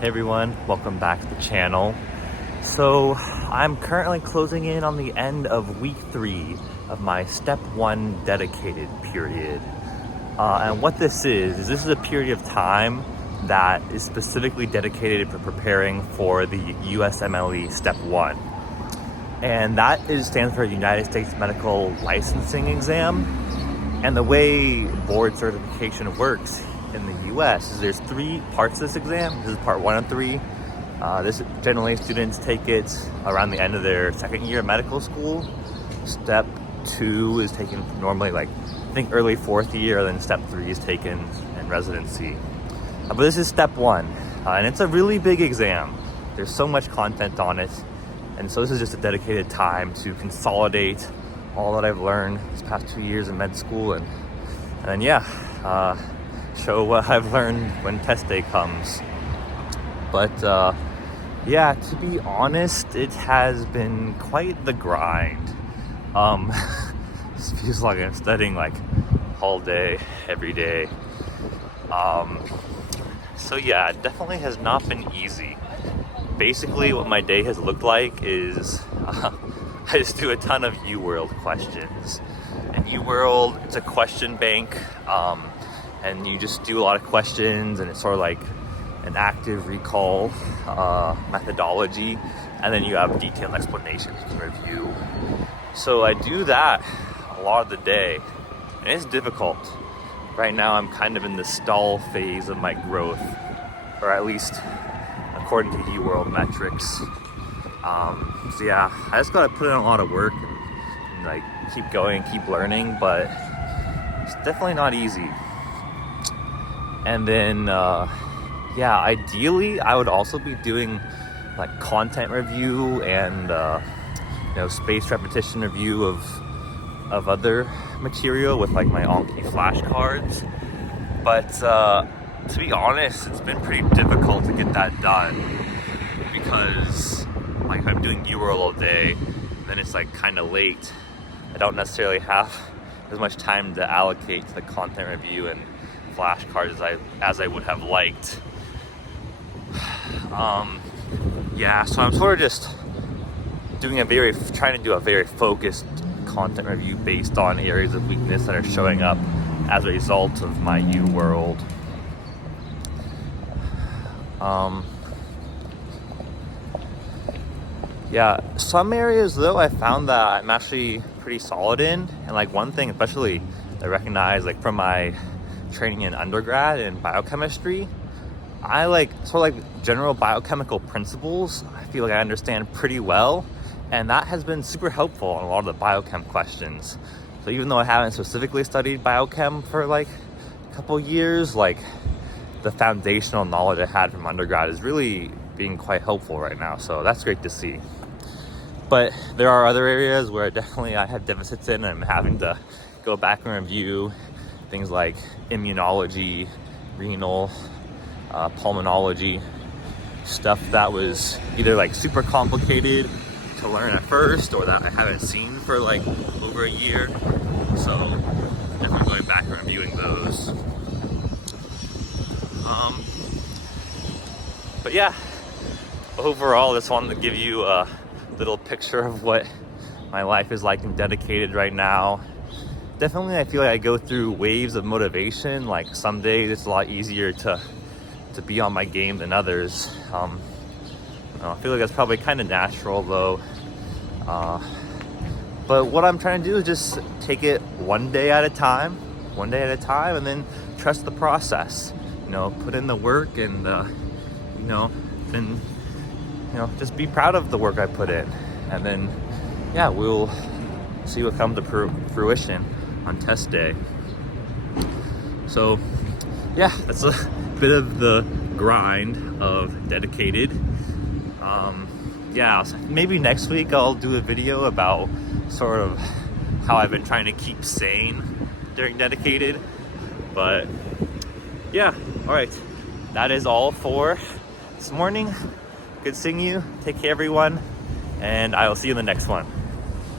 Hey everyone, welcome back to the channel. So I'm currently closing in on the end of week 3 of my step 1 dedicated period. And what this is a period of time that is specifically dedicated for preparing for the USMLE step 1. And that stands for United States Medical Licensing Exam. And the way board certification works in the US is there's 3 parts of this exam. This is part 1 and 3. This generally students take it around the end of their second year of medical school. Step 2 is taken normally I think early 4th year, then step 3 is taken in residency. But this is step 1, and it's a really big exam. There's so much content on it, and so this is just a dedicated time to consolidate all that I've learned these past 2 years in med school, and then show what I've learned when test day comes. But to be honest, it has been quite the grind. This feels like I'm studying all day, every day. It definitely has not been easy. Basically, what my day has looked like is I just do a ton of UWorld questions. And UWorld, it's a question bank. And you just do a lot of questions, and it's sort of like an active recall methodology, and then you have detailed explanations you can review. So I do that a lot of the day, and it's difficult. Right now I'm kind of in the stall phase of my growth, or at least according to UWorld metrics. I just gotta put in a lot of work and keep going, keep learning, but it's definitely not easy. And then, ideally, I would also be doing content review and spaced repetition review of other material with my Anki flashcards. But to be honest, it's been pretty difficult to get that done because if I'm doing UWorld all day, then it's kind of late. I don't necessarily have as much time to allocate to the content review and flashcards as I would have liked. So I'm sort of just trying to do a very focused content review based on areas of weakness that are showing up as a result of my UWorld. Some areas though I found that I'm actually pretty solid in, and one thing especially I recognize from my training in undergrad in biochemistry, I general biochemical principles. I feel like I understand pretty well, and that has been super helpful on a lot of the biochem questions. So even though I haven't specifically studied biochem for a couple years, the foundational knowledge I had from undergrad is really being quite helpful right now. So that's great to see. But there are other areas where I have deficits in, and I'm having to go back and review things like immunology, renal, pulmonology, stuff that was either super complicated to learn at first or that I haven't seen for over a year. So definitely going back and reviewing those. Overall, just wanted to give you a little picture of what my life is like and dedicated right now. Definitely, I feel like I go through waves of motivation. Some days it's a lot easier to be on my game than others. I feel like that's probably kind of natural though. But what I'm trying to do is just take it one day at a time, and then trust the process. Put in the work and then just be proud of the work I put in, and then we'll see what comes to fruition on test day. So that's a bit of the grind of dedicated. Maybe next week I'll do a video about sort of how I've been trying to keep sane during dedicated. But all right, that is all for this morning. Good seeing you. Take care everyone, and I will see you in the next one.